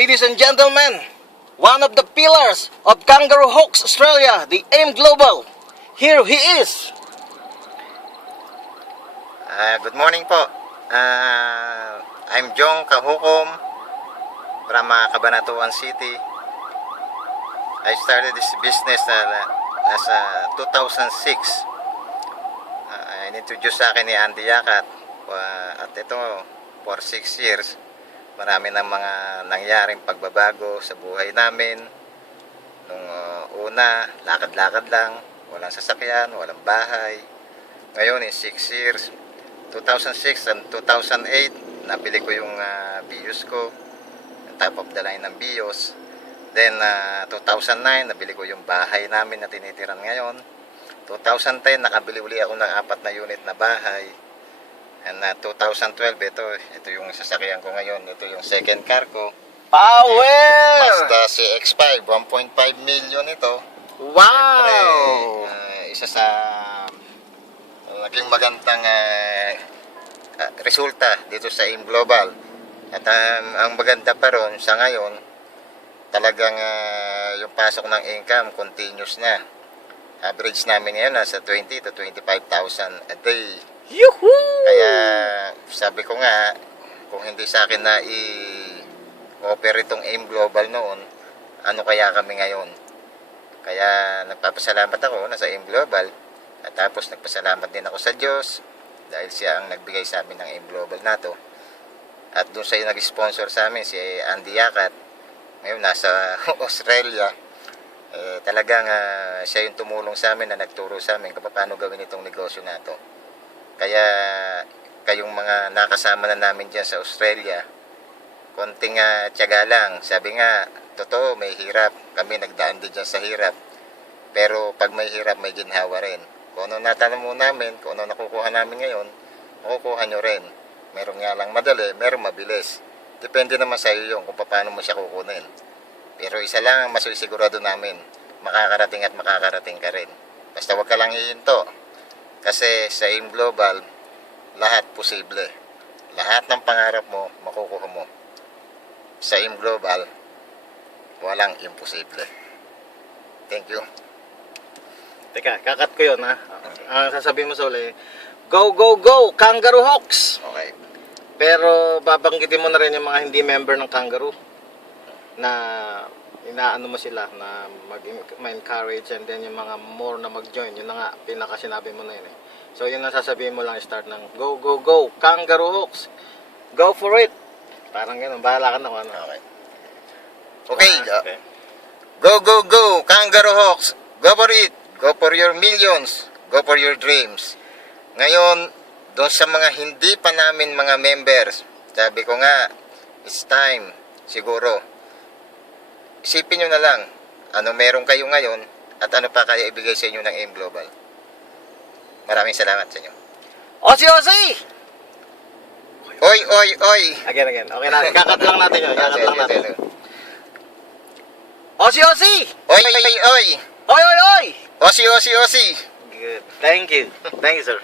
Ladies and gentlemen, one of the pillars of Kangaroo Hawks Australia, the AIM Global. Here he is. Good morning po. I'm Jong Kahukom from Cabanatuan City. I started this business as 2006. Inintroduce sa akin ni Andy Yakat. At ito, for 6 years, marami ng mga nangyaring pagbabago sa buhay namin. Nung una, lakad-lakad lang, walang sasakyan, walang bahay. Ngayon, in 6 years, 2006 and 2008, nabili ko yung Vios ko, yung top of the line ng Vios. Then 2009, nabili ko yung bahay namin na tinitiran ngayon. 2010, nakabili uli ako ng 4 na unit na bahay. And 2012, ito yung sasakyan ko ngayon. Ito yung second car ko. Power! Mazda CX-5, 1.5 million ito. Wow! Siyempre, isa sa naging magandang resulta dito sa AIM Global. At ang maganda pa ron sa ngayon, talagang yung pasok ng income continuous na. Average namin ngayon nasa 20 to 25,000 a day. Yuhuu! Kaya sabi ko nga, kung hindi sa akin na i-offer itong AIM Global noon, ano kaya kami ngayon? Kaya nagpapasalamat ako na sa AIM Global. At tapos nagpasalamat din ako sa Diyos dahil siya ang nagbigay sa amin ng AIM Global na to. At doon siya yung nag-sponsor sa amin, si Andy Yakat. Ngayon nasa Australia. Talagang siya yung tumulong sa amin na nagturo sa amin kung paano gawin itong negosyo na to. Kaya kayong mga nakasama na namin dyan sa Australia, konting tiyaga lang. Sabi nga, totoo, may hirap. Kami nagdaan din dyan sa hirap. Pero pag may hirap, may ginhawa rin. Kung ano natanong mo namin, kung ano nakukuha namin ngayon, makukuha nyo rin. Meron nga lang madali, meron mabilis. Depende naman sa iyo yung kung paano mo siya kukunin. Pero isa lang ang masusigurado namin, makakarating at makakarating ka rin. Basta wag ka lang hihinto. Kasi sa AIM Global, lahat posible. Lahat ng pangarap mo, makukuha mo. Sa AIM Global, walang imposible. Thank you. Teka, kakat ko yun ha. Ang sasabihin mo sa uli, go, go, go, Kangaroo Hawks! Okay. Pero babanggitin mo na rin yung mga hindi member ng Kangaroo na inaano mo sila na ma-encourage, and then yung mga more na mag-join, yun na nga, pinaka sinabi mo na yun eh. So yun ang sasabihin mo lang, start ng go, go, go, Kangaroo Hawks! Go for it! Parang gano'n, bahala ka na kung ano. Okay. Okay. Okay. Go, go, go, Kangaroo Hawks! Go for it! Go for your millions! Go for your dreams! Ngayon, doon sa mga hindi pa namin mga members, sabi ko nga, it's time, siguro. Isipin nyo na lang, ano meron kayo ngayon, at ano pa kaya ibigay sa inyo ng AIM Global. Maraming salamat sa inyo. Osi, Osi! Oy, oy, oy! Again. Okay na, kakat lang natin yun. Kakat lang natin. Osi, Osi! Oy, oy, oy! Oy, oy, oy! Osi, osi, osi! Good. Thank you. Thank you, sir.